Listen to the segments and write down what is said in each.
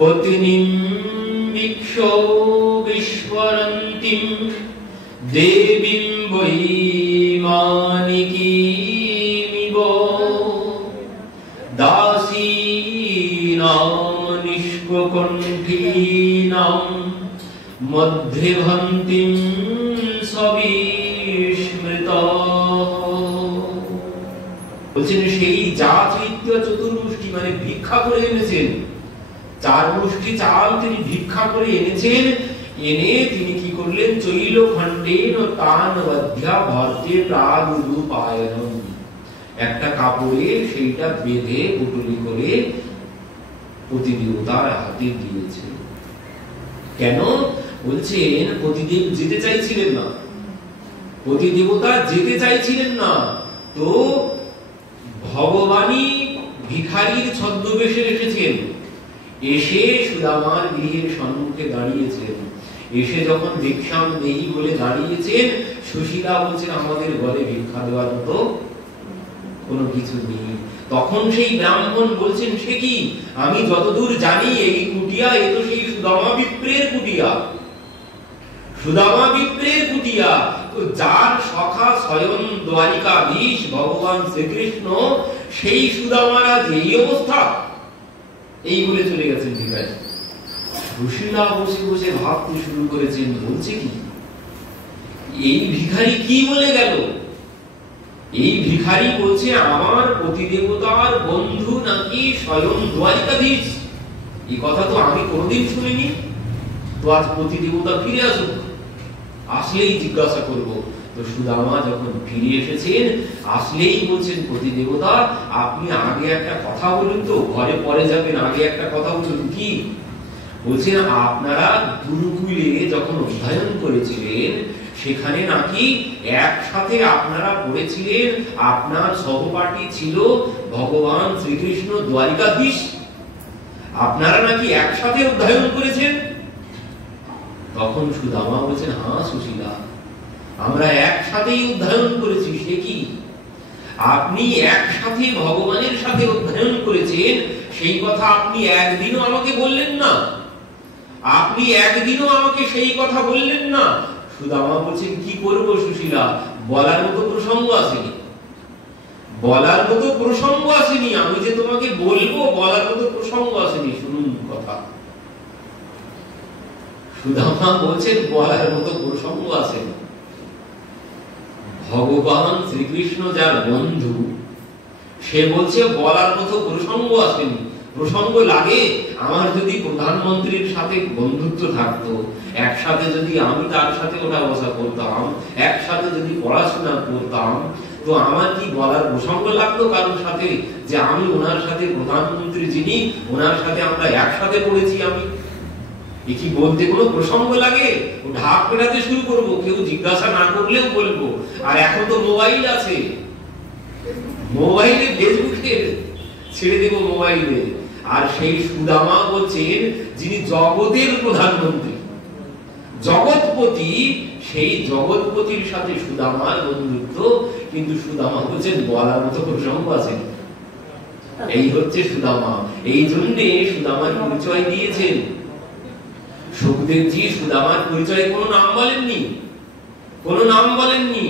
পত্নীম বিক্ষো বিস্ফরন্তীম দেবীম বৈমানিকীমিব দাসীনাম নিষ্কণ্ঠীনাম মধ্যে ভন্তিম সবিস্মৃতা। বলছেন সেই যা চৈত্য চতুর্মুষ্টি মানে ভিক্ষা করে এনেছেন, 4 মুষ্টি চাল তিনি ভিক্ষা করে এনেছেন, এনে তিনি কি করলেন, চৈল খণ্ডেন তান বধ্যা ভর্তে প্রাদুরূপায়নম, একটা কাপড়ে সেইটা বেঁধে পুটুলি করে পতিদেবতার হাতে দিয়েছেন। কেন? বলছেন পতিদেব যেতে চাইছিলেন না, পতিদেবতা যেতে চাইছিলেন না, তো ভগবানই ভিখারির ছদ্মবেশে এসেছেন, এসে সুদামার গৃহের সম্মুখে দাঁড়িয়েছেন। এসে যখন ভিক্ষাম নেই বলে দাঁড়িয়েছেন, সুশীলা বলছেন আমাদের ঘরে ভিক্ষা দেওয়ার মতো কোনো কিছু নেই। তখন সেই ব্রাহ্মণ বলছেন, সে কি, আমি যতদূর জানি এই কুটিয়া এ তো সেই সুদামা বিপ্রের কুটিয়া, সুদামা বিপ্রের কুটিয়া, তো যার সখা স্বয়ং দ্বারিকাধীশ ভগবান শ্রীকৃষ্ণ, সেই সুদামারা যে এই অবস্থা, এই বলে চলে গেছেন ভিখারি। সুশীলা বসে বসে ভাবতে শুরু করেছেন, বলছে কি, এই ভিখারি কি বলে গেল? এই ভিখারি বলছে আমার পতিদেবতার বন্ধু নাকি স্বয়ং দ্বারিকাধীশ, এই কথা তো আমি কোনোদিন শুনিনি। তো আজ পতিদেবতা ফিরে আসুক, আসলেই জিজ্ঞাসা করব। তো সুদামা যখন ফিরে এসেছেন, আসলেই বলছেন পতিদেবতা আপনি আগে একটা কথা বলুন তো, ঘরে পরে যাবেন, আগে একটা কথা বলুন। কি বলছেন? আপনারা গুরুকুলে যখন অধ্যয়ন করেছিলেন, সেখানে নাকি একসাথে আপনারা পড়েছিলেন, আপনার সহপাঠী ছিল ভগবান শ্রীকৃষ্ণ দ্বারিকাধীশ, আপনারা নাকি একসাথে অধ্যয়ন করেছেন। তখন সুদামা বলছেন, হ্যাঁ সুশীলা, আমরা একসাথেই অধ্যয়ন করেছি। সে কি, আপনি একসাথে ভগবানের সাথে অধ্যয়ন করেছেন, সেই কথা আপনি একদিনও আমাকে বললেন না, আপনি একদিনও আমাকে সেই কথা বললেন না। সুদামা বলছেন, কি করব সুশীলা, বলার মতো প্রসঙ্গ আসেনি, বলার মতো প্রসঙ্গ আসেনি, আমি যে তোমাকে বলবো বলার মতো প্রসঙ্গ আসেনি। শুনুন কথা, সুদামা বলছেন বলার মতো প্রসঙ্গ আসেনি। ভগবান শ্রীকৃষ্ণ যার বন্ধু, সে বলছে বলার মতো প্রসঙ্গ আসেনি। প্রসঙ্গ লাগে, আমার যদি প্রধানমন্ত্রীর সাথে বন্ধুত্ব থাকতো, একসাথে যদি আমি তার সাথে ওঠা বসা করতাম, একসাথে যদি পড়াশোনা করতাম, তো আমার কি বলার প্রসঙ্গ লাগতো কারোর সাথে যে আমি ওনার সাথে, প্রধানমন্ত্রী যিনি, ওনার সাথে আমরা একসাথে পড়েছি, আমি কি বলতে কোনো প্রসঙ্গ লাগে? ঢাক পেটাতে শুরু করবো, কেউ জিজ্ঞাসা না করলেও বলবো। আর এখন তো মোবাইল আছে, মোবাইলে ফেসবুকে ছেড়ে দেব মোবাইলে। আর সেই সুদামা বলছেন যিনি জগতের প্রধানমন্ত্রী, জগৎপতি, সেই জগৎপতির সাথে সুদামার বন্ধুত্ব, কিন্তু সুদামা বলছেন বলার মতো প্রসঙ্গ আছে। এই হচ্ছে সুদামা। এই জন্যে সুদামার পরিচয় দিয়েছেন সুখদেবজি। সুদামার পরিচয়ে কোনো নাম বলেননি, কোনো নাম বলেননি,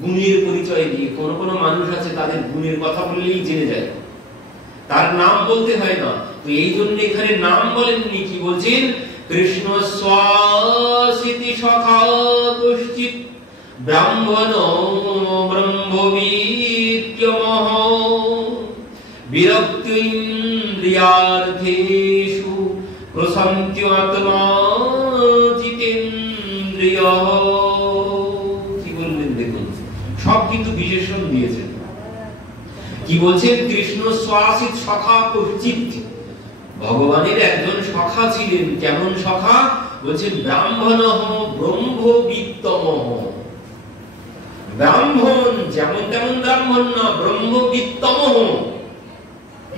গুণের পরিচয় দিয়ে। কোন কোন মানুষ আছে তাদের গুণের কথা বললেই জেনে যায়, তার নাম বলতে হয় না। তো এই জন্য এখানে নাম বলেননি। কি বলছেন? কৃষ্ণ স্বাসিতি সখা কশ্চিৎ ব্রাহ্মণ ব্রহ্মবিদ্যমহ বিরক্তীন্দ্রিয়ার্থেষু প্রশান্ত্যাত্মা জিতেন্দ্রিয়। কি বললেন দেখুন, সব কিন্তু বিশেষণ দিয়েছেন। কি বলছেন? কৃষ্ণ স্বাসিত সখা কশ্চিৎ, ভগবানের একজন সখা ছিলেন। কেমন সখা? বলছেন ব্রাহ্মণঃ ব্রহ্মবিত্তমঃ। ব্রাহ্মণ যেমন তেমন ব্রাহ্মণ না, ব্রহ্মবিত্তমঃ,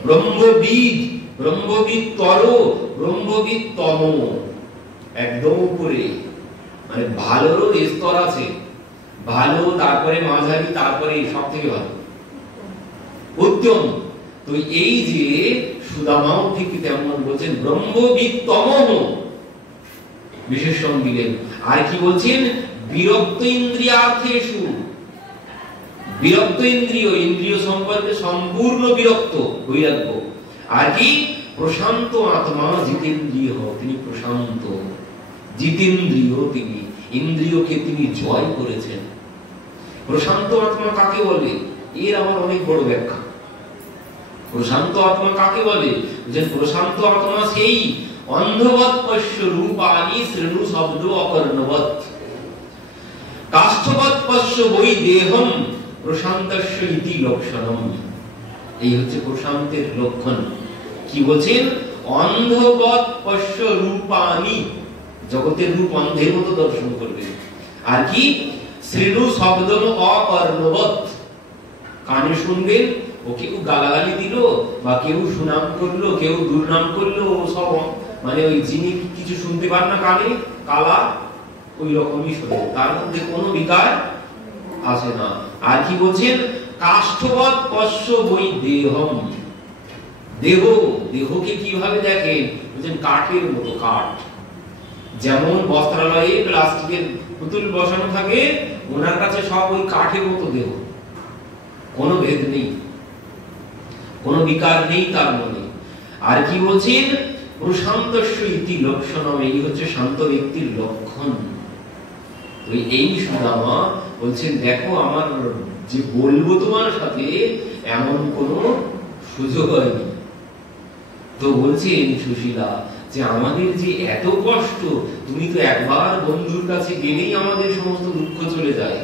ব্রহ্মবিদ, ব্রহ্মবিত্তর, ব্রহ্মবিত্তম, একদম উপরে। মানে ভালোরও স্তর আছে, ভালো, তারপরে মাঝারি, তারপরে সব থেকে ভালো, উত্তম। তো এই যে সুদামাও ঠিক তেমন বলছেন ব্রহ্মবিত্তমহ বিশেষণ দিলেন। আর কি বলছেন? বিরক্ত ইন্দ্রিয়ার্থেষু, বিরক্ত ইন্দ্রিয়, ইন্দ্রিয় সম্পর্কে সম্পূর্ণ বিরক্ত, বৈরাগ্য। আর কি? প্রশান্ত আত্মা জিতেন্দ্রিয়, তিনি প্রশান্ত জিতেন্দ্রিয়, তিনি ইন্দ্রিয়কে তিনি জয় করেছেন। প্রশান্ত আত্মা কাকে বলে? এর আমার অনেক বড় ব্যাখ্যা। প্রশান্ত আত্মা কাকে বলে? যে প্রশান্ত আত্মা সেই অন্ধবৎ পশ্য রূপানি শ্রেণু শব্দ অকর্ণবৎ কাষ্ঠবৎ পশ্য বৈ দেহম প্রশান্তস্য ইতি লক্ষণম। এই হচ্ছে প্রশান্তের লক্ষণ। কি বলছেন? অন্ধবৎ পশ্য রূপানি, জগতের রূপ অন্ধের মতো দর্শন করবে। আর কি? শ্রেণু শব্দম অকর্ণবৎ, কানে শুনবেন, ও কেউ গালাগালি দিল বা কেউ সুনাম করলো, কেউ দুর্নাম করলো, সব মানে ওই যিনি কিছু শুনতে পান না কানে, কালা, ওই রকমই শোনে, তার মধ্যে কোনো বিকার আসে না। আর কি বলছেন? কাষ্ঠবৎ পশ্য বৈ দেহম, দেহ, দেহকে কিভাবে দেখেন? বলছেন কাঠের মতো, কাঠ। যেমন বস্ত্রালয়ে প্লাস্টিকের পুতুল বসানো থাকে, ওনার কাছে সব ওই কাঠের মতো দেহ, কোনো ভেদ নেই, কোনো বিকার নেই তার মনে। আর কি বলছেন? প্রশান্তস্য ইতি লক্ষণম, এই হচ্ছে শান্ত ব্যক্তির লক্ষণ। এই সুদামা বলছেন দেখো আমার যে বলবো তোমার সাথে এমন কোনো সুযোগ হয়নি। তো বলছেন সুশীলা যে আমাদের যে এত কষ্ট, তুমি তো একবার বন্ধুর কাছে গেলেই আমাদের সমস্ত দুঃখ চলে যায়।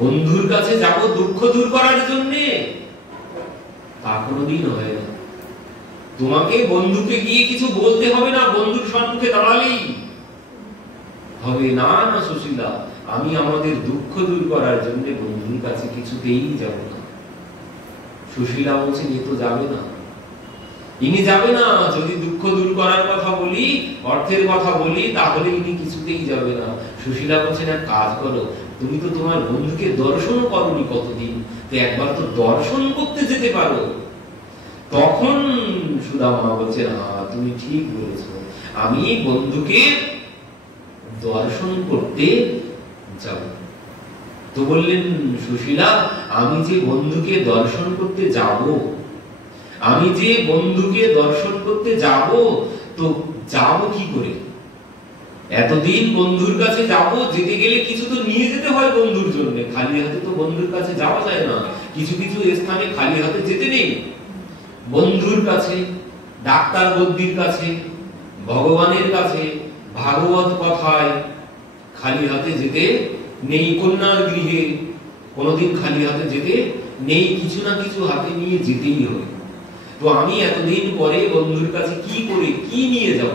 বন্ধুর কাছে যাব দুঃখ দূর করার জন্য, তা কোনোদিন হয় না। তোমাকে বন্ধুকে গিয়ে কিছু বলতে হবে না, বন্ধুর সম্মুখে দাঁড়ালেই হবে। না না সুশীলা, আমি আমাদের দুঃখ দূর করার জন্য বন্ধুর কাছে কিছুতেই যাব না। সুশীলা বলছেন এ তো যাবে না, ইনি যাবে না। যদি দুঃখ দূর করার কথা বলি, অর্থের কথা বলি, তাহলে ইনি কিছুতেই যাবে না। সুশীলা বলছেন এক কাজ করো, তুমি তো তোমার বন্ধুকে দর্শন করোনি কতদিন, তো একবার তো দর্শন করতে যেতে পারো। তখন সুদামা বলছেন হ্যাঁ তুমি ঠিক বলেছ, আমি বন্ধুকে দর্শন করতে যাব। তো বললেন সুশীলা আমি যে বন্ধুকে দর্শন করতে যাব, আমি যে বন্ধুকে দর্শন করতে যাব, তো যাব কি করে? এতদিন বন্ধুর কাছে যাব, যেতে গেলে কিছু তো নিয়ে যেতে হয় বন্ধুর জন্য, খালি হাতে তো বন্ধুর কাছে যাওয়া যায় না। কিছু কিছু স্থানে খালি হাতে যেতে নেই। বন্ধুর কাছে, ডাক্তার বৈদ্যির কাছে, ভগবানের কাছে, ভাগবত কথায় খালি হাতে যেতে নেই। কন্যার গৃহে কোনোদিন খালি হাতে যেতে নেই, কিছু না কিছু হাতে নিয়ে যেতেই হবে। তো আমি এতদিন পরে বন্ধুর কাছে কি করে কি নিয়ে যাব?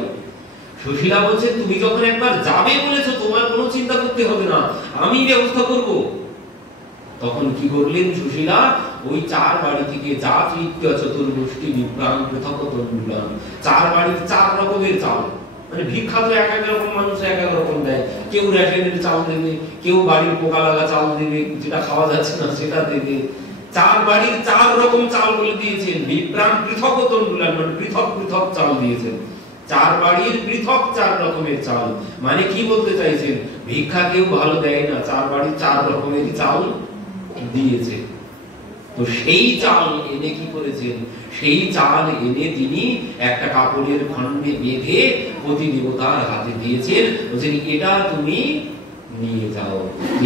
সুশীলা বলছে তুমি যখন একবার যাবে বলেছো, তোমার কোনো চিন্তা করতে হবে না, আমি ব্যবস্থা করব। তখন কি করলেন সুশীলা? ওই চার বাড়ি থেকে যা তৃতীয় চতুর্মুষ্টি বিপ্রাণ পৃথক তন্ডুলান, চার বাড়ির চার রকমের চাল, মানে ভিক্ষা তো এক এক রকম মানুষ এক এক রকম দেয়। কেউ রেশনের চাল দেবে, কেউ বাড়ির পোকা লাগা চাল দেবে, যেটা খাওয়া যাচ্ছে না সেটা দেবে। চার বাড়ির চার রকম চাল বলে দিয়েছেন। বিপ্রাণ পৃথক তন্ডুলান, মানে পৃথক পৃথক চাল দিয়েছেন। চার বাড়ির পৃথক চার রকমের চাল, মানে কি বলতে চাইছেন? ভিক্ষা কেউ ভালো দেয় না, চার বাড়ির চার রকমের চাল দিয়েছে। তো সেই চাল এনে কি করেছেন? সেই চাল এনে তিনি একটা কাপড়ের খণ্ডে বেঁধে প্রতি দেবতার হাতে দিয়েছেন, বলছেন এটা তুমি নিয়ে যাও।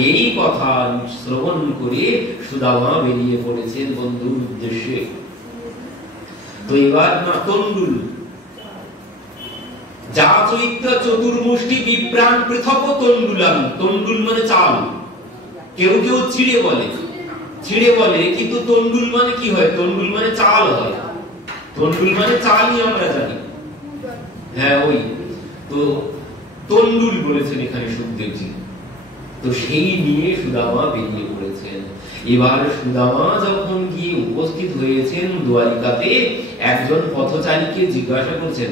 এই কথা শ্রবণ করে সুদামা বেরিয়ে পড়েছেন বন্ধুর উদ্দেশ্যে। তো এবার না তন্ডুল, যা চৈত্য চতুর্মুষ্টি বিপ্রাণ পৃথক তন্ডুলাম, তন্ডুল মানে চাল। কেউ কেউ ছিঁড়ে বলে, ছিঁড়ে বলে, কিন্তু তন্ডুল মানে কি হয়? তন্ডুল মানে চাল হয়। তন্ডুল মানে চালই আমরা জানি। হ্যাঁ ওই তো তন্ডুল বলেছেন এখানে সুখদেবজি। তো সেই নিয়ে সুদামা বেরিয়ে পড়েছেন। এবার সুদামা যখন গিয়ে উপস্থিত হয়েছেন দ্বারিকাতে, একজন পথচারীকে জিজ্ঞাসা করছেন,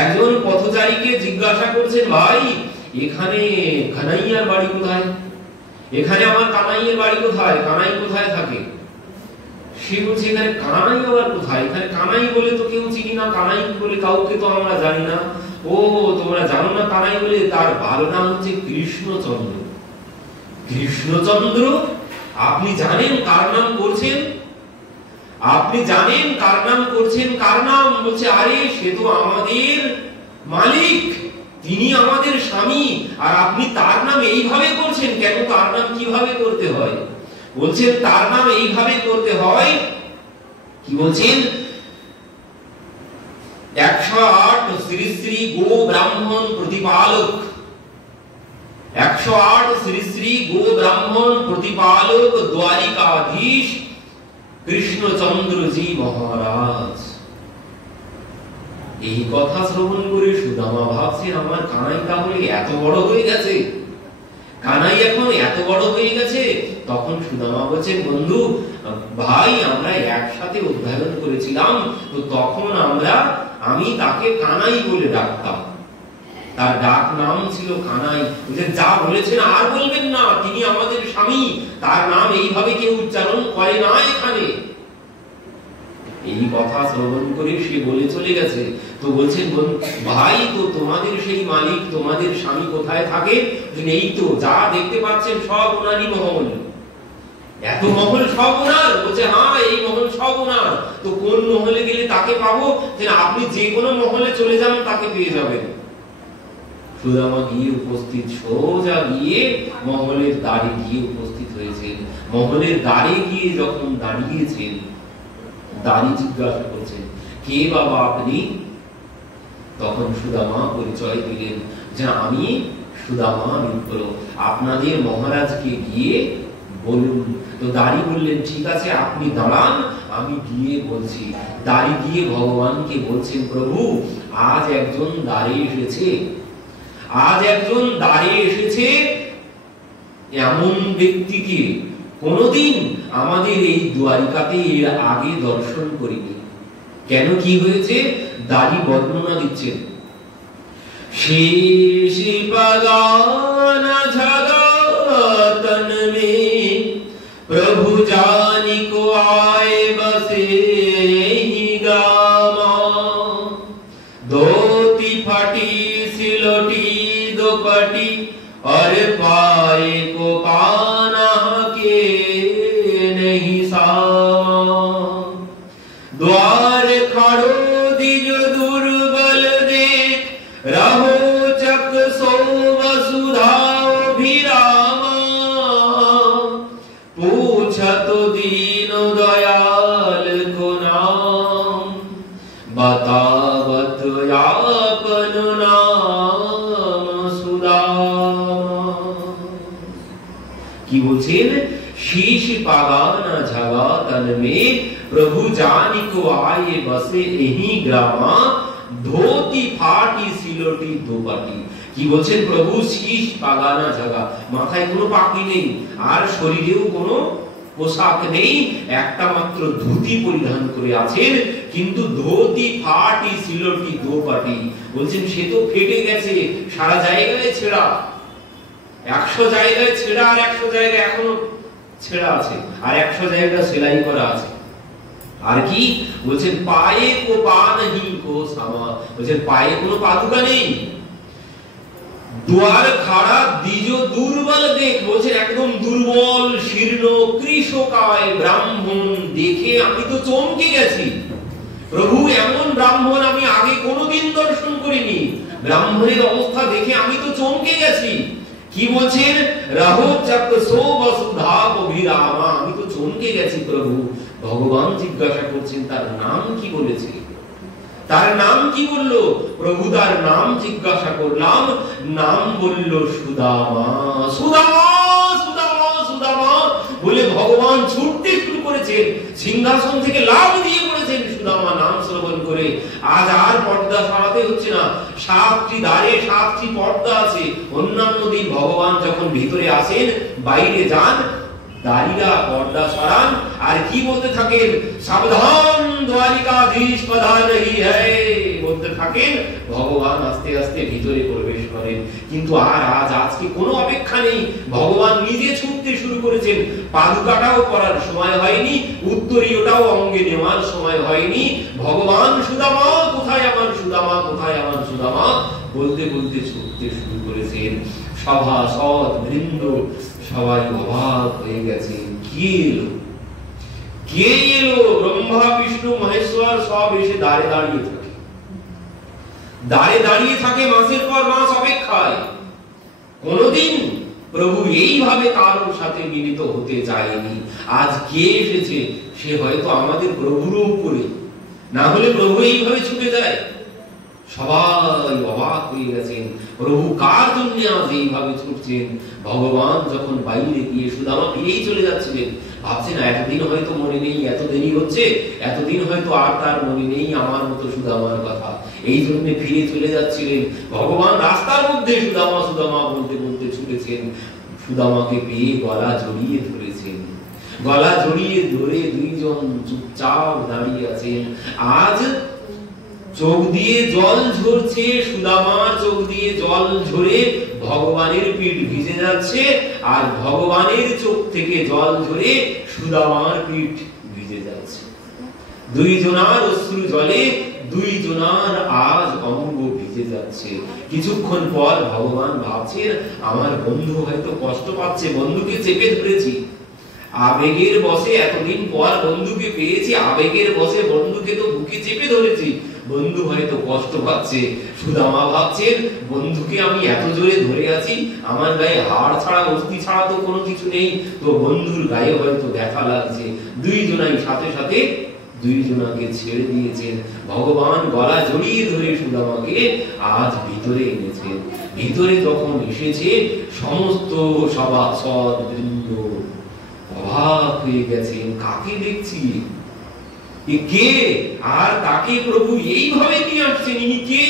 একজন পথচারীকে জিজ্ঞাসা করছেন ভাই এখানে কানাইয়ার বাড়ি কোথায়? এখানে আমার কানাইয়ের বাড়ি কোথায়? কানাই কোথায় থাকে? সে বলছে এখানে কানাই আবার কোথায়? এখানে কানাই বলে তো কেউ চিনি না, কানাই বলে কাউকে তো আমরা জানি না। ও তোমরা জানো না কানাই বলে? তার ভালো নাম হচ্ছে কৃষ্ণচন্দ্র। কৃষ্ণচন্দ্র? আপনি জানেন কার নাম করছেন? আপনি জানেন কার নাম করছেন? কার নাম? বলছে আরে সে তো আমাদের মালিক, তিনি আমাদের স্বামী, আর আপনি তার নাম এইভাবে করছেন কেন? তার নাম কিভাবে করতে হয়? বলছেন তার নাম এইভাবে করতে হয়। কি বলছেন? 108 শ্রী শ্রী গো ব্রাহ্মণ প্রতিপালক, 108 শ্রী শ্রী গো ব্রাহ্মণ প্রতিপালক দ্বারিকাধীশ কৃষ্ণচন্দ্রজি মহারাজ। এই কথা শ্রবণ করে সুদামা ভাবছেন আমার কানাই তাহলে এত বড় হয়ে গেছে, কানাই এখন এত বড় হয়ে গেছে। তখন সুদামা বলছেন বন্ধু ভাই আমরা একসাথে অধ্যয়ন করেছিলাম, তো তখন আমি তাকে কানাই বলে ডাকতাম, তার ডাক নাম ছিল কানাই। যা বলেছেন আর বলবেন না, তিনি আমাদের স্বামী, তার নাম এইভাবে কেউ উচ্চারণ করে না এখানে। এই কথা শ্রবণ করে সে বলে চলে গেছে। তো বলছেন ভাই তো তোমাদের সেই মালিক, তোমাদের স্বামী কোথায় থাকে? এই তো যা দেখতে পাচ্ছেন সব ওনারই মহল, এত মহল সব ওনার। বলছে হ্যাঁ এই মহল সব ওনার। তো কোন মহলে গেলে তাকে পাবো? আপনি যে কোনো মহলে চলে যান তাকে পেয়ে যাবেন। সুদামা গিয়ে উপস্থিত, সোজা গিয়ে মহলের দ্বারে গিয়ে উপস্থিত হয়েছেন। মহলের দ্বারে গিয়ে যখন দাঁড়িয়েছেন, দাঁড়ি জিজ্ঞাসা করছেন কে বাবা আপনি? তখন সুদামা পরিচয় দিলেন যে আমি সুদামা মিত্র, আপনাদের মহারাজকে গিয়ে বলুন। তো দাঁড়ি বললেন ঠিক আছে আপনি দাঁড়ান, আমি গিয়ে বলছি। দাঁড়ি গিয়ে ভগবানকে বলছেন প্রভু আজ একজন দ্বারে এসেছে, আজ একজন দ্বারে এসেছে, এমন ব্যক্তিকে কোনদিন আমাদের এই দ্বারিকাতে এর আগে দর্শন করিনি। কেন কি হয়েছে? দাঁড়ি বর্ণনা দিচ্ছেন। শেষ পাগানা ঝগতন মে প্রভু জানি কো আয়ে বসে হি গামা, ধোতি ফাটি সিলোটি दोपटी और पाए को पाना के नहीं सामा, द्वार खड़ो दिज दुर्बल देख रहो चक सो वसुधा अभिरामा, पूछत दीन दयाल को नाम बतावत आपन नाम सुदामा। की बोलছেন शीश पागाना झगातन में प्रभु जानी को आए बसे एही ग्रामा, धोती फाटी सिलोटी दोपाटी। কি বলছেন প্রভু শীষ পাগানা ঝগা, মাথায় কোনো পাগড়ি নেই আর শরীরেও কোনো পোশাক নেই, একটা মাত্র ধুতি পরিধান করে আছেন, কিন্তু ধুতি ফাটি সিলোটি দোপাটি। বলছেন সে তো ফেটে গেছে, সারা জায়গায় ছেঁড়া, 100 জায়গায় ছেঁড়া আর 100 জায়গায় এখনো ছেঁড়া আছে, আর 100 জায়গায় সেলাই করা আছে। আর কি বলছেন পায়ে কো পা নেই কো সামা, বলছেন পায়ে কোনো পাদুকা নেই। দ্বার খাড়া দ্বিজ দুর্বল দেখ, বলছেন একদম দুর্বল শীর্ণ কৃষকায় ব্রাহ্মণ দেখে আমি তো চমকে গেছি। প্রভু এমন ব্রাহ্মণ আমি আগে কোনোদিন দর্শন করিনি, ব্রাহ্মণের অবস্থা দেখে আমি তো চমকে গেছি। কি বলছেন রাহো চক সো বসুধা অভিরামা, আমি তো চমকে গেছি প্রভু। ভগবান জিজ্ঞাসা করছেন তার নাম কি বলেছে, তার নাম কি বললো? প্রভু তার নাম জিজ্ঞাসা করলাম, নাম বলল সুদামা। সুদামা সুদামা সুদামা বলে ভগবান ছুটতে শুরু করেছেন, সিংহাসন থেকে লাফ দিয়ে পড়েছেন সুদামা নাম শ্রবণ করে। আজ আর পর্দা সরাতে হচ্ছে না, 7টি দ্বারে 7টি পর্দা আছে। অন্যান্য দিন ভগবান যখন ভিতরে আসেন বাইরে যান, দাঁড়িয়া পর্দা সরান আর কি বলতে থাকেন সাবধান দ্বারিকাধীশ পধার রহি হ্যায় বলতে থাকেন। থাকেন, ভগবান আস্তে আস্তে ভিতরে প্রবেশ করেন। কিন্তু আজকে কোনো অপেক্ষা নেই, ভগবান নিজে ছুটতে শুরু করেছেন। পাদুকাটাও পরার সময় হয়নি, উত্তরীয়টাও অঙ্গে নেওয়ার সময় হয়নি। ভগবান সুদামা কোথায় আমার সুদামা, কোথায় আমার সুদামা বলতে বলতে ছুটতে শুরু করেছেন। সভাসদ বৃন্দ সবাই অবাক হয়ে গেছে, কে এলো? ব্রহ্মা বিষ্ণু মহেশ্বর সব এসে দাঁড়িয়ে থাকে মাসের পর মাস অপেক্ষায়। কোনদিন প্রভু এইভাবে কারোর সাথে মিলিত হতে চায়নি। আজ কে এসেছে? সে হয়তো আমাদের প্রভুর উপরে, না হলে প্রভু এইভাবে ছুটে যায়। সবাই অবাক হয়ে গেছেন, প্রভু কার জন্য আজ এইভাবে ছুটছেন। ভগবান যখন বাইরে গিয়ে সুদামা ফিরেই চলে যাচ্ছিলেন, ভাবছেন এতদিন হয়তো মনে নেই, এত দেরি হচ্ছে, এতদিন হয়তো আর তার মনে নেই আমার মতো সুদামার কথা, এই জন্য ফিরে চলে যাচ্ছিলেন। ভগবান রাস্তার মধ্যে সুদামা সুদামা বলতে বলতে ছুটেছেন। সুদামাকে পেয়ে গলা জড়িয়ে ধরেছেন। গলা জড়িয়ে ধরে দুইজন চুপচাপ দাঁড়িয়ে আছেন। আজ চোখ দিয়ে জল ঝরছে, সুদামার চোখ দিয়ে জল ঝরে ভগবানের পিঠ ভিজে যাচ্ছে, আর ভগবানের চোখ থেকে জল ঝরে সুদামার পিঠ ভিজে যাচ্ছে। দুইজনার অশ্রু জলে দুইজনার আজ অঙ্গ ভিজে যাচ্ছে। কিছুক্ষণ পর ভগবান ভাবছেন, আমার বন্ধু হয়তো কষ্ট পাচ্ছে, বন্ধুকে চেপে ধরেছি। আবেগের বশে এতদিন পর বন্ধুকে পেয়েছি, আবেগের বশে বন্ধুকে তো বুকে চেপে ধরেছি, বন্ধু হয়তো কষ্ট পাচ্ছে। সুদামা ভাবছেন, বন্ধুকে আমি এত জোরে ধরে আছি, আমার গায়ে হাড় ছাড়া অস্থি ছাড়া তো কোনো কিছু নেই, তো বন্ধুর গায়ে হয়তো ব্যথা লাগছে। দুইজনাই সাথে সাথে দুইজনাকে ছেড়ে দিয়েছেন। ভগবান গলা জড়িয়ে ধরে সুদামাকে আজ ভিতরে এনেছেন। ভিতরে যখন এসেছে, সমস্ত সভাসদ বৃন্দ অবাক হয়ে গেছেন, কাকে দেখছি, কে? আর তাকে প্রভু এইভাবে নিয়ে আসছেন, ইনি কে?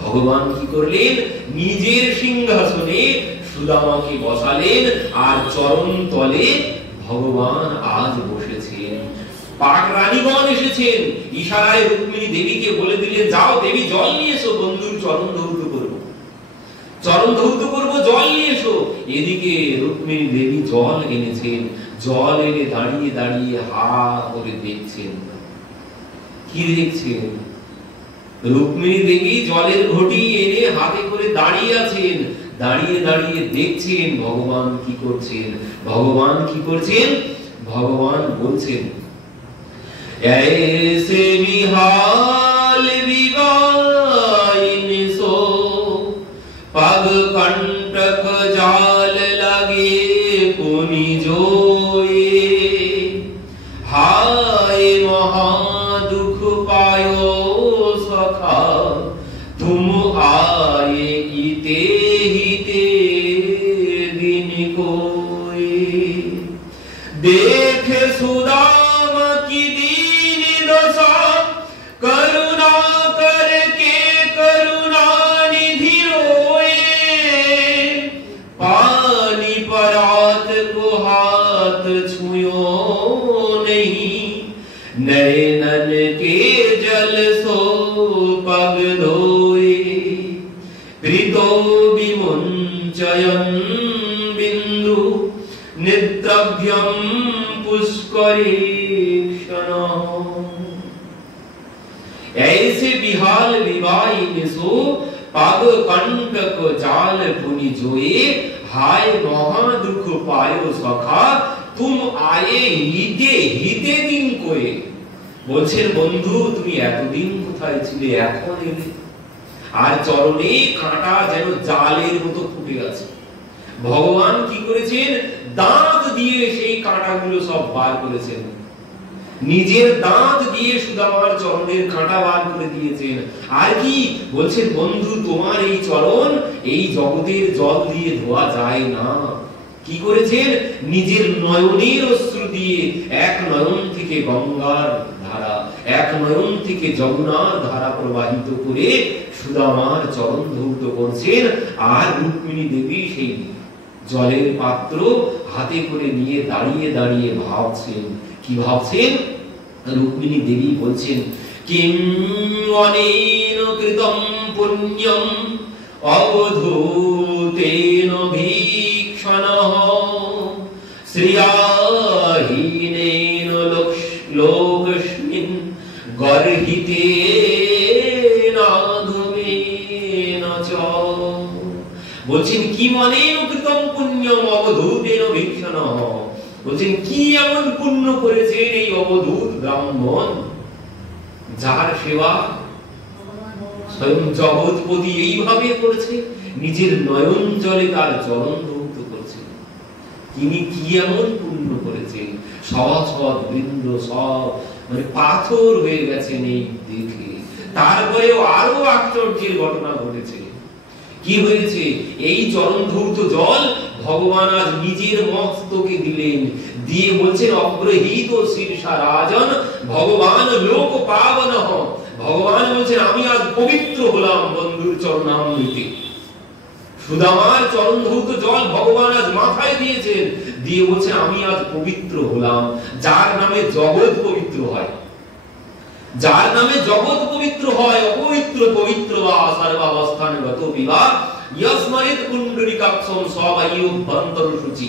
ভগবান কি করলেন? নিজের সিংহাসনে সুদামাকে বসালেন, আর চরণ তলে ভগবান আজ বসেছেন। পাক রানীগণ এসেছেন, ইশারায় রুক্মিণী দেবীকে বলে দিলেন, যাও দেবী জল নিয়ে এসো, বন্ধুর চরণ ধৌত করবো, জল নিয়ে এসো। এদিকে রুক্মিণী দেবী জল এনেছেন। জল এনে দাঁড়িয়ে দাঁড়িয়ে হা করে দেখছেন। কি দেখছেন? রুক্মিণী দেবী জলের ঘটি এনে হাতে করে দাঁড়িয়ে আছেন। দাঁড়িয়ে দাঁড়িয়ে দেখছেন ভগবান কি করছেন। ভগবান বলছেন, ऐसे विहाल विवाइन सो पग कंटक जाल लगे पुनि जोए, हाय महा दुख पायो सखा तुम आए इते हिते दिन कोए, देख सुदाम की दीन दशा करुणा करके करुणा निधि रोए, पानी परात को हाथ छुयो नहीं, नयनन के जल सो पग धोए, कृतो विमुंचयन् बिंदु निद्रभ्यं पुष्करेक्षणः, ऐसे विहाल विवाइन सो पग कंटक जाल पुनि जोए, हाय महा दुख पायो सखा तुम आए हिते हिते दिन कोए। বলছেন, বন্ধু তুমি এতদিন কোথায় ছিলে, এখন এলে। আর চরণে কাঁটা যেন জালের মতো ফুটে আছে। ভগবান কি করেছেন? দাঁত দিয়ে সেই কাঁটাগুলো সব বার করেছেন। নিজের দাঁত দিয়ে সুদামার চরণের কাঁটা বার করে দিয়েছেন। আর কি বলছেন? বন্ধু তোমার এই চরণ এই জগতের জল দিয়ে ধোয়া যায় না। কি করেছেন? নিজের নয়নের অশ্রু দিয়ে এক নয়ন থেকে গঙ্গার ধারা, এক নয়ন থেকে যমুনার ধারা প্রবাহিত করে সুদামার চরণ ধৌত করছেন। আর রুক্মিণী দেবী সেই জলের পাত্র হাতে করে নিয়ে দাঁড়িয়ে দাঁড়িয়ে ভাবছেন। কি ভাবছেন? রুক্মিণী দেবী বলছেন, কিম অনেন কৃতম পুণ্যম অবধূতেন ভীক্ষণঃ শ্রিয়াহীনেন লোকস্মিন গর্হিতেন অধমেন চ। বলছেন কি অনেন কৃতম পুণ্যম অবধূতেন ভীক্ষণঃ, বলছেন কি এমন পুণ্য করেছেন এই অবধূত ব্রাহ্মণ, যার সেবা স্বয়ং জগৎপতি এইভাবে করেছে, নিজের নয়ন জলে তার চরণ ধৌত করছে। তিনি কি এমন পুণ্য করেছেন, সহসদ বৃন্দ সব মানে পাথর হয়ে গেছেন এই দেখে। তারপরেও আরো আশ্চর্যের ঘটনা ঘটেছে। কি হয়েছে? এই চরণ ধৌত জল ভগবান আজ নিজের মস্তকে দিলেন, দিয়ে বলছেন অগ্রহীত শীর্ষা রাজন ভগবান লোক পাবন। ভগবান বলছেন আমি আজ পবিত্র হলাম বন্ধুর চরণামৃতে। সুদামার চরণ ধৌত জল ভগবান আজ মাথায় দিয়েছেন, দিয়ে বলছেন আমি আজ পবিত্র হলাম। যার নামে জগৎ পবিত্র হয়, যার নামে জগৎ পবিত্র হয়, অপবিত্র পবিত্র বা সর্বাবস্থানগত বিবাহ ইয়স্মরিত পুণ্ডরিকাক্ষম সবাইয়ুভ্যন্তর শুচি।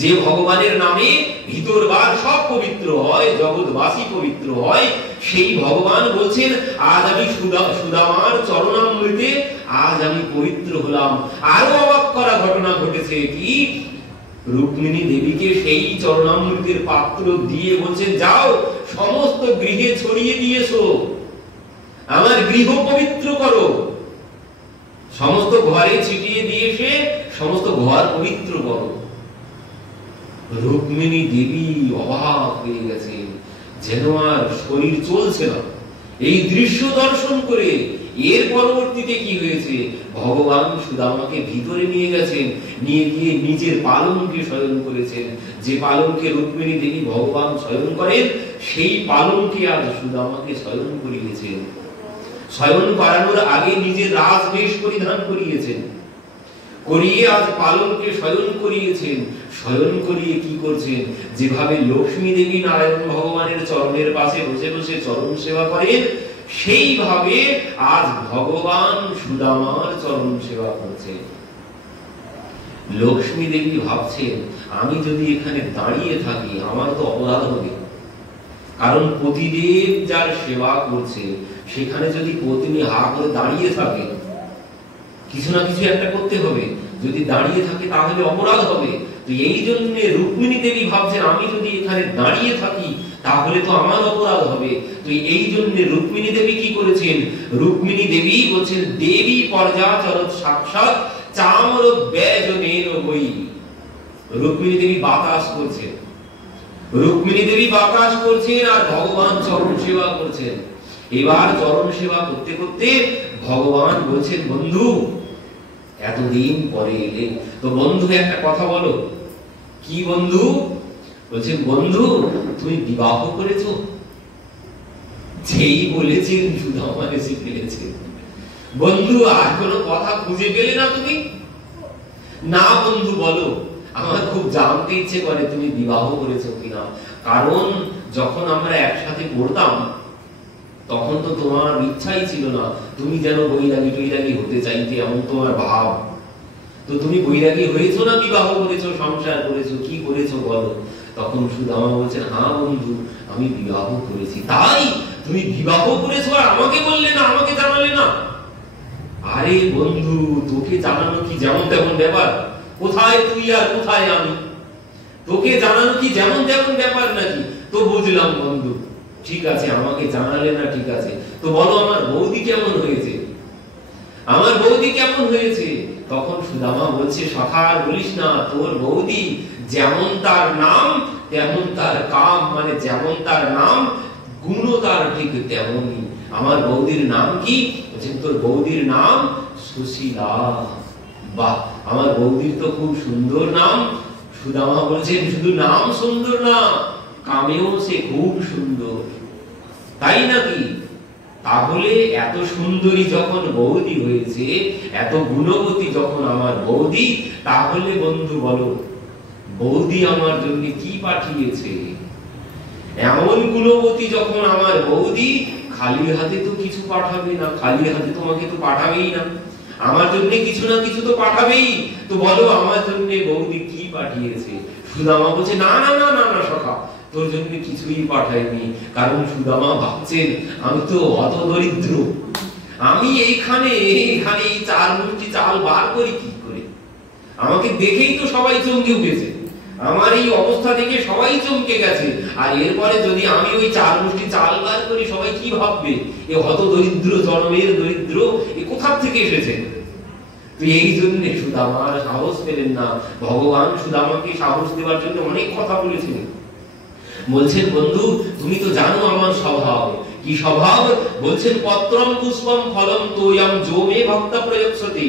যে ভগবানের নামে ভিতরবার সব পবিত্র হয়, জগৎবাসী পবিত্র হয়, সেই ভগবান বলছেন আজ আমি সুদামার চরণামৃতে আজ আমি পবিত্র হলাম। আরো অবাক করা ঘটনা ঘটেছে কি, রুক্মিণী দেবীকে সেই চরণামৃতের পাত্র দিয়ে বলছেন যাও সমস্ত গৃহে ছড়িয়ে দিয়েছো, আমার গৃহ পবিত্র করো। সমস্ত ঘরে ছিটিয়ে দিয়েছে, সমস্ত ঘর পবিত্র করো। রুক্মিণী দেবী অবাক হয়ে গেছে, যেন আর শরীর চলছে না এই দৃশ্য দর্শন করে। এর পরবর্তীতে কি হয়েছে, ভগবান সুদামাকে ভিতরে নিয়ে গেছেন, নিয়ে গিয়ে নিজের পালঙ্কে শয়ন করেছেন। যে পালঙ্কে রুক্মিণী দেবী ভগবান শয়ন করেন, সেই পালঙ্কে আজ সুদামাকে শয়ন করিয়েছেন। শয়ন করানোর আগে নিজের রাজবেশ পরিধান করিয়েছেন, করিয়ে আজ পালঙ্কে শয়ন করিয়েছেন। শয়ন করিয়ে কি করছেন, যেভাবে লক্ষ্মী দেবী নারায়ণ ভগবানের চরণের পাশে বসে বসে চরণ সেবা করেন, সেইভাবে আজ ভগবান সুদামার চরণ সেবা করছেন। লক্ষ্মী দেবী ভাবছেন আমি যদি এখানে দাঁড়িয়ে থাকি আমার তো অপরাধ হবে, কারণ পতিদেব যার সেবা করছে সেখানে যদি পত্নী হা করে দাঁড়িয়ে থাকে, কিছু না কিছু একটা করতে হবে। যদি দাঁড়িয়ে থাকে তাহলে অপরাধ হবে। তো এই জন্য রুক্মিণী দেবী ভাবছেন আমি যদি এখানে দাঁড়িয়ে থাকি তাহলে তো আমার অপরাধ হবে। তো এই জন্য রুক্মিণী দেবী কি করেছেন, রুক্মিণী দেবী বলছেন দেবী পর্যাচরৎ সাক্ষাৎ চামর ব্যজনের বই। রুক্মিণী দেবী বাতাস করছেন, রুক্মিণী দেবী বাতাস করছেন আর ভগবান চরণ সেবা করছেন। এবার চরণ সেবা করতে করতে ভগবান বলছেন বন্ধু এতদিন পরে এলে, তো বন্ধু একটা কথা বলো। কি বন্ধু? বলছেন বন্ধু তুমি বিবাহ করেছো? যেই বলেছেন সুদামা এসে ফেলেছে। বন্ধু আর কোনো কথা খুঁজে পেলে না তুমি? না বন্ধু বলো, আমার খুব জানতে ইচ্ছে করে তুমি বিবাহ করেছো কিনা। কারণ যখন আমরা একসাথে পড়তাম তখন তো তোমার ইচ্ছাই ছিল না, তুমি যেন বৈরাগী হতে চাইতে, এমন তোমার ভাব। তো তুমি বৈরাগী হয়েছো না বিবাহ করেছো, সংসার করেছো, কি করেছো বলো? তখন সুদামা বলছেন হ্যাঁ বন্ধু আমি বিবাহ করেছি। তাই তুমি বিবাহ করেছো আর আমাকে বললে না, আমাকে জানালে না? আরে বন্ধু তোকে জানানো কি যেমন তেমন ব্যাপার? কোথায় তুই আর কোথায় আমি? তোকে জানানো কি যেমন তেমন ব্যাপার নাকি? তো বুঝলাম বন্ধু, ঠিক আছে আমাকে জানালে না, ঠিক আছে। তো বলো আমার বৌদি কেমন হয়েছে, আমার বৌদি কেমন হয়েছে? তখন সুদামা বলছে সখা আর বলিস না, তোর বৌদি যেমন তার নাম তেমন তার কাম, মানে যেমন তার নাম গুণ তার ঠিক তেমনই। আমার বৌদির নাম কি? বলছেন তোর বৌদির নাম সুশীলা। বাহ, আমার বৌদির তো খুব সুন্দর নাম। সুদামা বলছেন শুধু নাম সুন্দর না, কামেও সে খুব সুন্দর। তাই নাকি? তাহলে এত সুন্দরী যখন বৌদি হয়েছে, এত গুণবতী যখন আমার বৌদি, তাহলে বন্ধু বলো বৌদি আমার জন্য কি পাঠিয়েছে? এমন গুণবতী যখন আমার বৌদি, খালি হাতে তো কিছু পাঠাবে না, খালি হাতে তোমাকে তো পাঠাবেই না, আমার জন্য কিছু না কিছু তো পাঠাবেই। তো বলো আমার জন্য বৌদি কি পাঠিয়েছে? সুদামা বলছে না না না না না সখা, তোর জন্য কিছুই পাঠাইনি। কারণ সুদামা ভাবছেন আমি তো অত দরিদ্র, আমি এইখানে এই 4 মুষ্টি চাল বার করি কি করে? আমাকে দেখেই তো সবাই চমকে উঠেছে, আমার এই অবস্থা দেখে সবাই চমকে গেছে। আর এরপরে যদি আমি ওই 4 মুষ্টি চাল বার করি সবাই কি ভাববে? এ হত দরিদ্র, জন্মের দরিদ্র, এ কোথা থেকে এসেছে? তো এই জন্য সুদামার সাহস পেলেন না। ভগবান সুদামাকে সাহস দেওয়ার জন্য অনেক কথা বলেছিলেন। বলছেন বন্ধু তুমি তো জানো আমার স্বভাব, কি স্বভাব? বলছেন পত্রম পুষ্পম ফলম তোয়ম যো মে ভক্তা প্রয়চ্ছতি।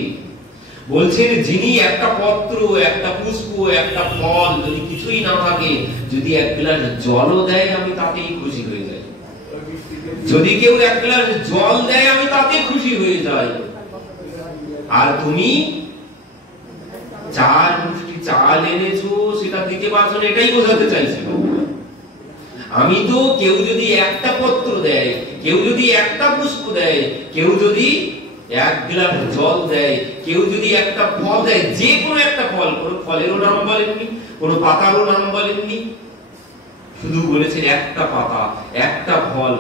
বলছেন যিনি একটা পত্র, একটা পুষ্প, একটা ফল যদি কিছুই না থাকে, যদি 1 গ্লাস জলও দেয় আমি তাতেই খুশি হয়ে যাই। যদি কেউ 1 গ্লাস জল দেয় আমি তাতে খুশি হয়ে যাই। আর তুমি 4 মুষ্টি চাল এনেছো, সেটা দিতে পারছো না, এটাই বোঝাতে চাইছিল। আমি তো কেউ যদি একটা পত্র দেয়, কেউ যদি একটা পুষ্প দেয়, কেউ যদি 1 গ্লাস জল দেয়, কেউ যদি একটা ফল দেয়, যে কোনো একটা ফল, কোনো ফলেরও নাম বলেননি, কোনো পাতারও নাম বলেননি, শুধু বলেছেন একটা পাতা, একটা ফল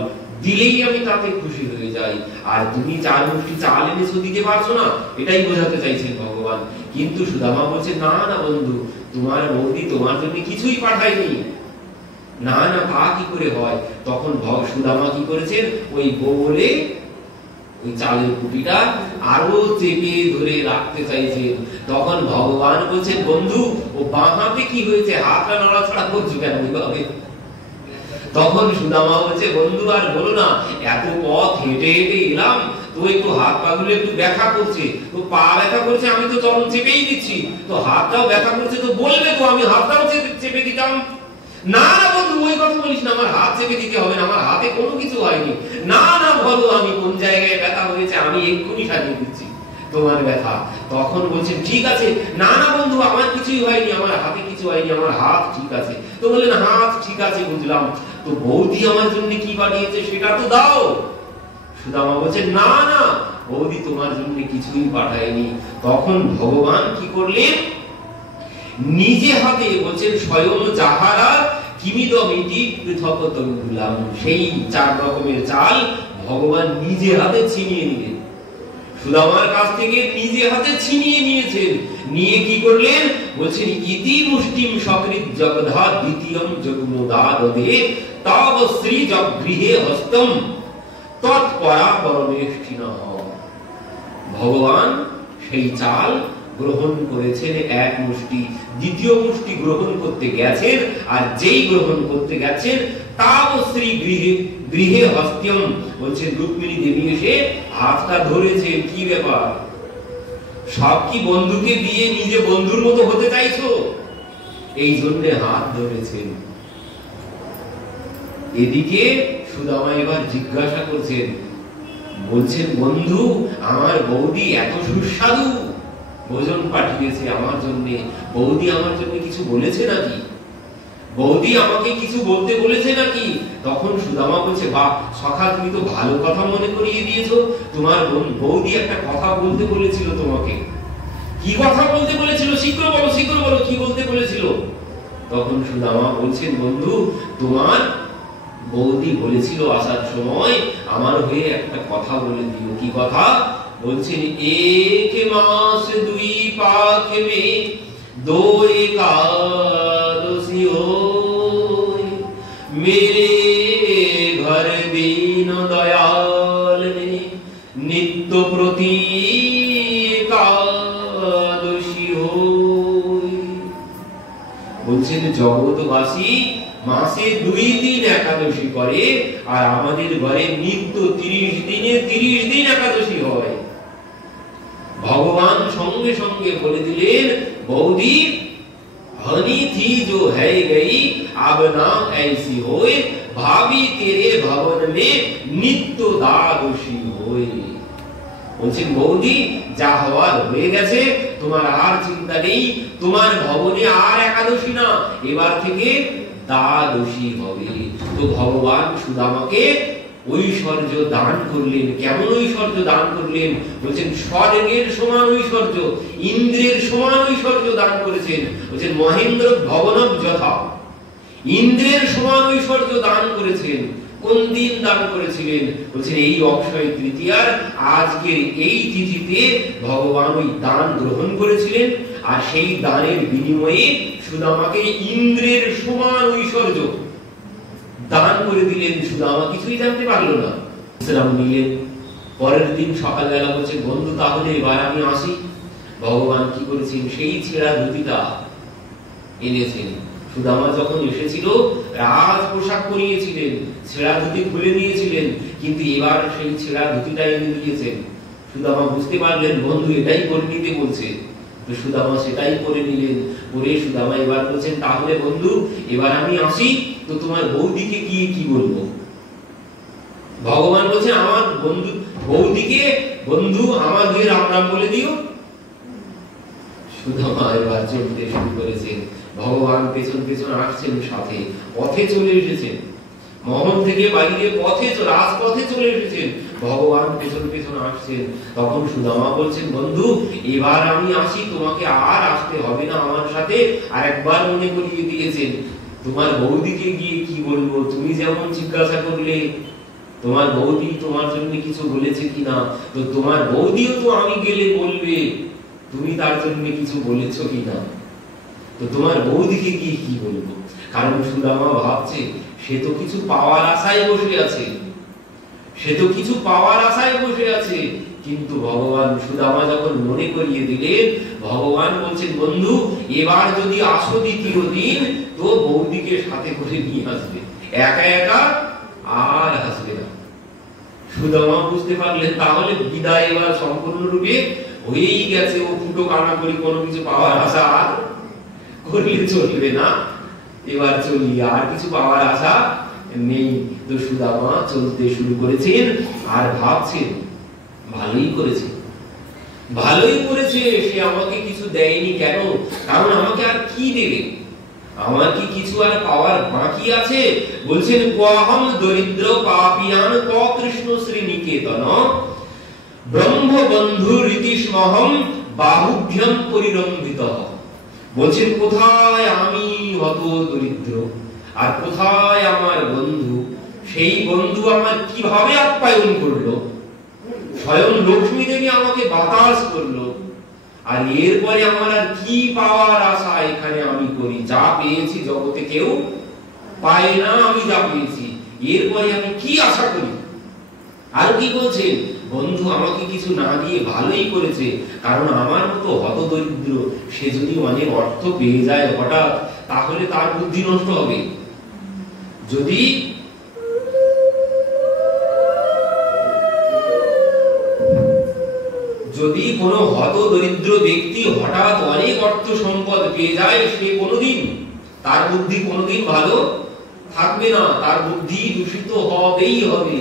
দিলেই আমি তাতে খুশি হয়ে যাই। আর তুমি 4 মুষ্টি চাল এনেছো, দিতে পারছো না, এটাই বোঝাতে চাইছেন ভগবান। কিন্তু সুদামা বলছে না না বন্ধু, তোমার বৌদি তোমার জন্য কিছুই পাঠায়নি। না না তা কি করে হয়? তখন সুদামা কি করেছেন, ওই বলে ওই চালের কুটিটা আরো চেপে ধরে রাখতে চাইছেন। তখন ভগবান বলছেন বন্ধু ও বাঁ হাতে কি হয়েছে, হাতটা নড়াচড়া করছো কেন? তখন সুদামা বলছে বন্ধু আর বলো না, এত পথ হেঁটে হেঁটে এলাম, তো একটু হাত পা গুলো একটু ব্যথা করছে, তো পা ব্যথা করছে, আমি তো চরণ চেপেই দিচ্ছি, তো হাতটাও ব্যথা করছে, তো বলবে তো আমি হাতটাও চেপে দিতাম। না না বন্ধু ওই কথা বলিস না, আমার হাত চেপে দিতে হবে না, আমার হাতে কোনো কিছু হয়নি। না না বলো আমি কোন জায়গায় ব্যথা হয়েছে, আমি এক্ষুনি সারিয়ে দিচ্ছি তোমার ব্যথা। তখন বলছেন ঠিক আছে, না না বন্ধু আমার কিছুই হয়নি, আমার হাতে কিছু হয়নি, আমার হাত ঠিক আছে। তো বললেন হাত ঠিক আছে বুঝলাম, তো বৌদি আমার জন্য কি পাঠিয়েছে সেটা তো দাও। সুদামা বলছে না না বৌদি তোমার জন্য কিছুই পাঠায়নি। তখন ভগবান কি করলেন, নিজে হাতে বলছেন স্বয়ং যাহারা কিমিদমিতি পৃথকতম দুলাম, সেই 4 রকমের চাল ভগবান নিজে হাতে ছিনিয়ে নিলেন। সুদামার কাছ থেকে নিজে হাতে ছিনিয়ে নিয়েছেন। নিয়ে কি করলেন, বলছেন ইতি মুষ্টিম সকৃত জগধা দ্বিতীয়ম যগ্মদাদে তাব শ্রী জগৃহে হস্তম তৎপরা পরমেষ্ঠিনঃ। ভগবান সেই চাল গ্রহণ করেছেন 1 মুষ্টি, দ্বিতীয় মুষ্টি গ্রহণ করতে গেছেন, আর যেই গ্রহণ করতে গেছেন তাব শ্রী গৃহে হস্ত্যম, বলছেন রুক্মিণী দেবী এসে হাতটা ধরেছে। কি ব্যাপার, সব কি বন্ধুকে দিয়ে নিজে বন্ধুর মতো হতে চাইছো? এই জন্য হাত ধরেছেন। এদিকে সুদামা এবার জিজ্ঞাসা করছেন, বলছেন বন্ধু আমার বৌদি এত সুস্বাদু ভোজন পাঠিয়েছে আমার জন্য, বৌদি আমার জন্য কিছু বলেছে নাকি? বৌদি আমাকে কিছু বলতে বলেছে নাকি? তখন সুদামা বলছে বাহ সখা তুমি তো ভালো কথা মনে করিয়ে দিয়েছো, তোমার বৌদি একটা কথা বলতে বলেছিল তোমাকে। কি কথা বলতে বলেছিল? শীঘ্র বলো শীঘ্র বলো, কি বলতে বলেছিল? তখন সুদামা বলছেন বন্ধু তোমার বৌদি বলেছিল আসার সময় আমার হয়ে একটা কথা বলে দিও। কি কথা? বলছেন 1 মাস 2 পাখ মে 2 একাদশী হোয়, মেরে ঘর দীন দয়াল নে নিত্য প্রতি একাদশী হোয়। বলছেন জগৎবাসী মাসে 2 দিন একাদশী করে, আর আমাদের ঘরে নিত্য 30 দিনে 30 দিন একাদশী হয়। ভগবান সঙ্গে সঙ্গে বলে দিলেন বৌদি हनी थी जो है गई अब ना ऐसी होए, भाभी तेरे भवन में नित्य द्वादशी होए। বলছেন বৌদি যা হওয়ার হয়ে গেছে, তোমার আর চিন্তা নেই, তোমার ভবনে আর একাদশী না, এবার থেকে দ্বাদশী হবে। তো ভগবান সুদামাকে ঐশ্বর্য দান করলেন। কেমন ঐশ্বর্য দান করলেন? বলছেন স্বর্গের সমান ঐশ্বর্য, ইন্দ্রের সমান ঐশ্বর্য দান করেছেন। বলছেন মহেন্দ্র ভবনম যথা, ইন্দ্রের সমান ঐশ্বর্য দান করেছেন। কোন দিন দান করেছিলেন? বলছেন এই অক্ষয় তৃতীয়ার আজকের এই তিথিতে ভগবান ওই দান গ্রহণ করেছিলেন, আর সেই দানের বিনিময়ে সুদামাকে ইন্দ্রের সমান ঐশ্বর্য দান করে দিলেন। সুদামা কিছুই জানতে পারলো না, বিশ্রাম নিলেন। পরের দিন সকালবেলা বলছে বন্ধু তাহলে এবার আমি আসি। ভগবান কি করেছেন? সেই ছেঁড়া ধুতিটা এনেছেন। সুদামা যখন এসেছিল রাজ পোশাক পরিয়েছিলেন, ছেঁড়া ধুতি খুলে নিয়েছিলেন, কিন্তু এবার সেই ছেঁড়া ধুতিটা এনে দিয়েছেন। সুদামা বুঝতে পারলেন বন্ধু এটাই করে নিতে বলছে, তো সুদামা সেটাই করে নিলেন। পরে সুদামা এবার বলছেন তাহলে বন্ধু এবার আমি আসি, তো তোমার বৌদিকে গিয়ে কি বলবো? ভগবান বলছেন আমার বন্ধু বৌদিকে বন্ধু আমার হয়ে রাম রাম বলে দিও। সুদামা এবার চলতে শুরু করেছেন। ভগবান পেছন পেছন আসছেন, সাথে পথে চলে এসেছেন, মহল থেকে বাইরে পথে রাজপথে চলে এসেছেন। ভগবান পেছন পেছন আসছেন। তখন সুদামা বলছেন বন্ধু এবার আমি আসি, তোমাকে আর আসতে হবে না আমার সাথে। আর একবার মনে করিয়ে দিয়েছেন তোমার বৌদিকে গিয়ে কি বলবো? তুমি যেমন জিজ্ঞাসা করলে তোমার বৌদি তোমার জন্য কিছু বলেছে কিনা, তো তোমার বৌদিও তো আমি গেলে বলবে তুমি তার জন্য কিছু বলেছো কিনা, তো তোমার বৌদিকে গিয়ে কি বলবো? কারণ সুদামা ভাবছে সে তো কিছু পাওয়ার আশায় বসে আছে, সে তো কিছু পাওয়ার আশায় বসে আছে। কিন্তু ভগবান সুদামা যখন মনে করিয়ে দিলেন, ভগবান বলছেন বন্ধু এবার যদি আসো দ্বিতীয় দিন, তো বৌদিকে সাথে করে নিয়ে আসবে, একা একা আর আসবে না। সুদামা বুঝতে পারলেন তাহলে বিদায় এবার সম্পূর্ণরূপে হয়েই গেছে। ও ফুটো কানা করে কোনো কিছু পাওয়ার আশা আর করলে চলবে না, এবার চলি, আর কিছু পাওয়ার আশা নেই। তো সুদামা চলতে শুরু করেছেন আর ভাবছেন ভালোই করেছে, ভালোই করেছে, সে আমাকে কিছু দেয়নি কেন? কারণ আমাকে আর কি দেবে? আমার কি কিছু আর পাওয়ার বাকি আছে? বলছেন কোহম দরিদ্র পাপিয়ান ক কৃষ্ণ শ্রীনিকেতন ব্রহ্মবন্ধু রীতিস্মহম বাহুভ্যম পরিরম্ভিত। বলছেন কোথায় আমি হত দরিদ্র, আর কোথায় আমার বন্ধু? সেই বন্ধু আমার কিভাবে আপ্যায়ন করলো, স্বয়ং লক্ষ্মী দেবী আমাকে বাতাস করলো, আর এরপরে আমার আর কি পাওয়ার আশা এখানে আমি করি? যা পেয়েছি জগতে কেউ পায় না, আমি যা পেয়েছি, এরপরে আমি কি আশা করি? আর কি বলছেন? বন্ধু আমাকে কিছু না দিয়ে ভালোই করেছে, কারণ আমার মতো হত দরিদ্র সে যদি অনেক অর্থ পেয়ে যায় হঠাৎ, তাহলে তার বুদ্ধি নষ্ট হবে। যদি কোনো হত দরিদ্র ব্যক্তি হঠাৎ অনেক অর্থ সম্পদ পেয়ে যায়, সে কোনোদিন তার বুদ্ধি কোনোদিন ভালো থাকবে না, তার বুদ্ধি দূষিত হবেই হবে।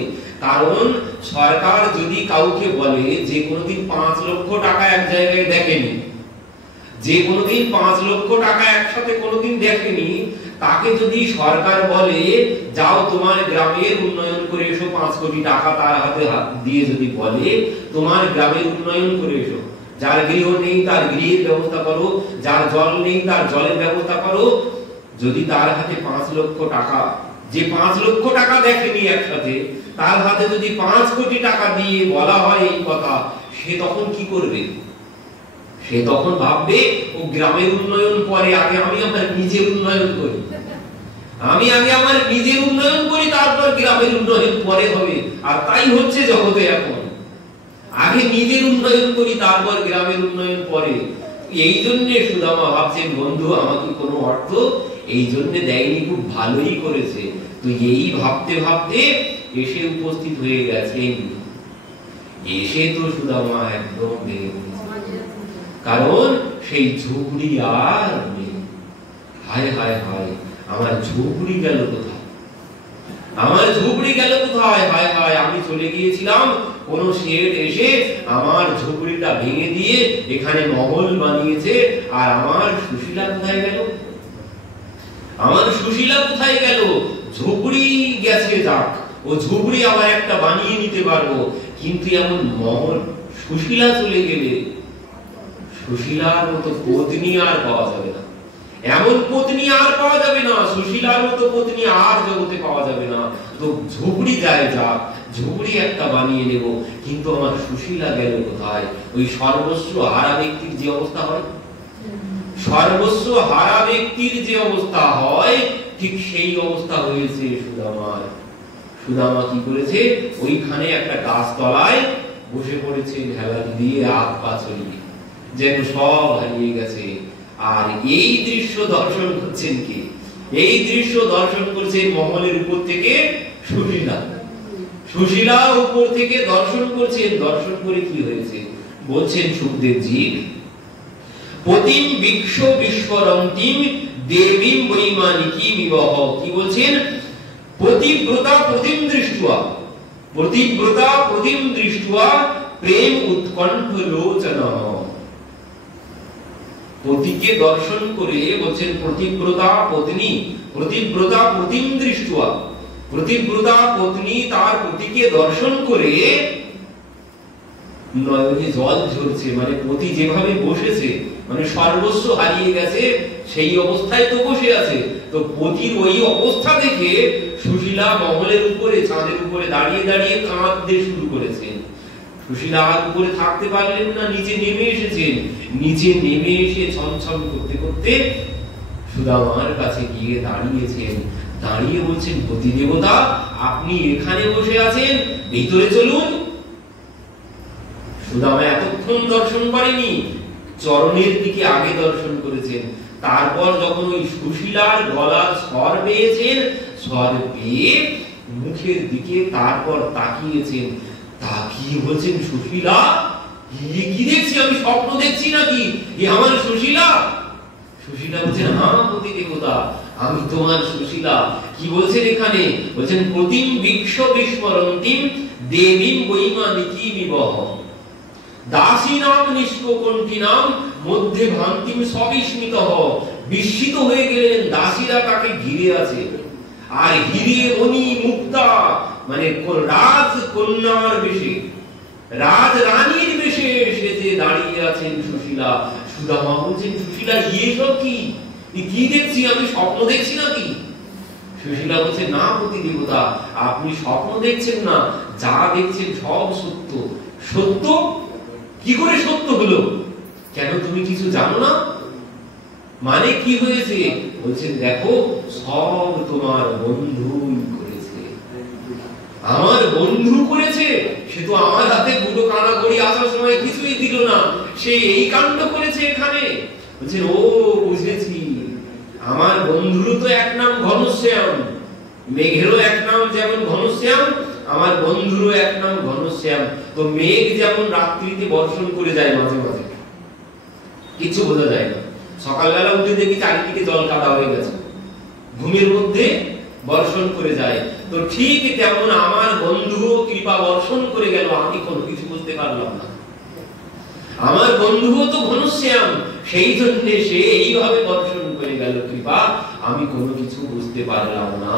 কারণ সরকার যদি কাউকে বলে যে কোনোদিন 5 লক্ষ টাকা এক জায়গায় দেখেনি, যে কোনোদিন 5 লক্ষ টাকা একসাথে কোনোদিন দেখেনি, তাকে যদি সরকার বলে যাও তোমার গ্রামের উন্নয়ন করে এসো, 5 কোটি টাকা তার হাতে হাত দিয়ে যদি বলে তোমার গ্রামের উন্নয়ন করে এসো, যার গৃহ নেই তার গৃহের ব্যবস্থা করো, যার জল নেই তার জলের ব্যবস্থা করো, যদি তার হাতে 5 লক্ষ টাকা, যে 5 লক্ষ টাকা দেখেনি একসাথে, তার হাতে যদি 5 কোটি টাকা দিয়ে বলা হয় এই কথা, সে তখন কি করবে? সে তখন ভাববে ও গ্রামের উন্নয়ন পরে, আগে আমি আমার নিজের উন্নয়ন করি, আমি আগে আমার নিজের উন্নয়ন করি, তারপর গ্রামের উন্নয়ন পরে হবে। আর তাই হচ্ছে জগতে এখন, আগে নিজের উন্নয়ন করি তারপর গ্রামের উন্নয়ন পরে। এই জন্য সুদামা ভাবছেন বন্ধু আমাকে কোনো অর্থ এই জন্য দেয়নি, খুব ভালোই করেছে। তো এই ভাবতে ভাবতে এসে উপস্থিত হয়ে গেছেন। এসে তো সুদামা একদম ভেঙে পড়েছে, কারণ সেই ঝুপড়ি আর নেই। হায় হায় হায়, আমার ঝুপড়ি গেল কোথায়, আমার ঝুপড়ি গেল কোথায়? হায় হায়, আমি চলে গিয়েছিলাম, কোন শেঠ এসে আমার ঝুপড়িটা ভেঙে দিয়ে এখানে মহল বানিয়েছে, আর আমার সুশীলা কোথায় গেল? আমার সুশীলা কোথায় গেল? ঝুপড়ি গেছে যাক, ও ঝুপড়ি আবার একটা বানিয়ে নিতে পারবো। কিন্তু এমন মহল সুশীলা চলে গেলে সুশীলার মতো পত্নী আর পাওয়া যাবে না, এমন পত্নী আর পাওয়া যাবে না, সুশীলার মতো পত্নী আর জগতে পাওয়া যাবে না। তো ঝুপড়ি যায় যাক, ঝুপড়ি একটা বানিয়ে নেব, কিন্তু আমার সুশীলা গেল কোথায়? ওই সর্বস্ব হারা ব্যক্তির যে অবস্থা হয়, সর্বস্ব হারা ব্যক্তির যে অবস্থা হয়, ঠিক সেই অবস্থা হয়েছে সুদামার। সুদামা কি করেছে? ওইখানে একটা গাছতলায় বসে পড়েছে, হেলালি দিয়ে হাত পা ছড়িয়ে, যেন সব হারিয়ে গেছে। আর এই দৃশ্য দর্শন করছেন কে? এই দৃশ্য দর্শন করছে মহলের উপর থেকে সুশীলা। সুশীলা উপর থেকে দর্শন করছেন। দর্শন করে কি হয়েছে বলছেন সুখদেবজি, পতিম বিক্ষ বিস্ফোরন্তিম দেবীম বৈমানিকী বিবাহ। কি বলছেন? পতিব্রতা প্রতিম দৃষ্টা, পতিব্রতা প্রতিম দৃষ্টা প্রেম উৎকণ্ঠ লোচনা। পতিকে দর্শন করে বলছেন পতিব্রতা পত্নী, পতিব্রতা প্রতিম দৃষ্টা, পতিব্রতা পত্নী তার পতিকে দর্শন করে নয়নে জল ঝরছে। মানে পতি যেভাবে বসেছে, মানে সর্বস্ব হারিয়ে গেছে, সেই অবস্থায় তো বসে আছে। তো পতির ওই অবস্থা দেখে সুশীলা মহলের উপরে, চাঁদের উপরে দাঁড়িয়ে দাঁড়িয়ে কাঁদতে শুরু করেছেন। সুশীলা আর উপরে থাকতে পারলেন না, নিচে নেমে এসেছেন। নিচে নেমে এসে ছমছম করতে করতে সুদামার কাছে গিয়ে দাঁড়িয়েছেন। দাঁড়িয়ে বলছেন, পতি দেবতা আপনি এখানে বসে আছেন, ভিতরে চলুন। সুদামা এতক্ষণ দর্শন করেনি, চরণের দিকে আগে দর্শন করেছেন। তারপর যখন ওই সুশীলার গলার স্বর পেয়েছেন, স্বর পেয়ে মুখের দিকে তারপর তাকিয়েছেন। তাকিয়ে বলছেন, সুশীলা কি দেখছি আমি? স্বপ্ন দেখছি নাকি? এ আমার সুশীলা? সুশীলা বলছেন, হ্যাঁ পতি দেবতা আমি তোমার সুশীলা। কি বলছেন এখানে? বলছেন প্রতিম বিক্ষ বিস্মরন্তিম দেবীম বৈমানিকী বিবাহ দাসী নাম নিষ্কণ্ঠী নাম মধ্যে ভ্রান্তিম সবিস্মিত। বিস্মিত হয়ে গেলেন, দাসীরা তাকে ঘিরে আছে। আর ঘিরে মণি মুক্তা, মানে রাজ কন্যার বেশে, রাজ রানীর বেশে সেজে দাঁড়িয়ে আছেন সুশীলা। সুদামা বলছেন, সুশীলা এসব কি? কি দেখছি আমি? স্বপ্ন দেখছি নাকি? সুশীলা বলছে, না পতি দেবতা আপনি স্বপ্ন দেখছেন না, যা দেখছেন সব সত্য। সত্য? কি করে সত্য হলো? কেন তুমি কিছু জানো না? মানে কি হয়েছে? বলছেন, দেখো সব তোমার বন্ধু করেছে। আমার বন্ধু করেছে? সে তো আমার হাতে বুড়ো কানা করি আসার সময় কিছুই দিল না, সে এই কাণ্ড করেছে এখানে। বলছেন, ও বুঝেছি, আমার বন্ধুরও তো এক নাম ঘনশ্যাম, মেঘেরও এক নাম যেমন ঘনশ্যাম, আমার বন্ধুরও এক নাম ঘনশ্যাম। তো মেঘ যেমন রাত্রিতে বর্ষণ করে যায় মাঝে মাঝে, কিছু বোঝা যায় না, সকালবেলা উঠে দেখি চারিদিকে জল কাদা হয়ে গেছে, ঘুমের মধ্যে বর্ষণ করে যায়। তো ঠিক তেমন আমার বন্ধুও কৃপা বর্ষণ করে গেল, আমি কোনো কিছু বুঝতে পারলাম না। আমার বন্ধুও তো ঘনশ্যাম, সেই জন্য সে এইভাবে বর্ষণ করে গেল কৃপা, আমি কোনো কিছু বুঝতে পারলাম না।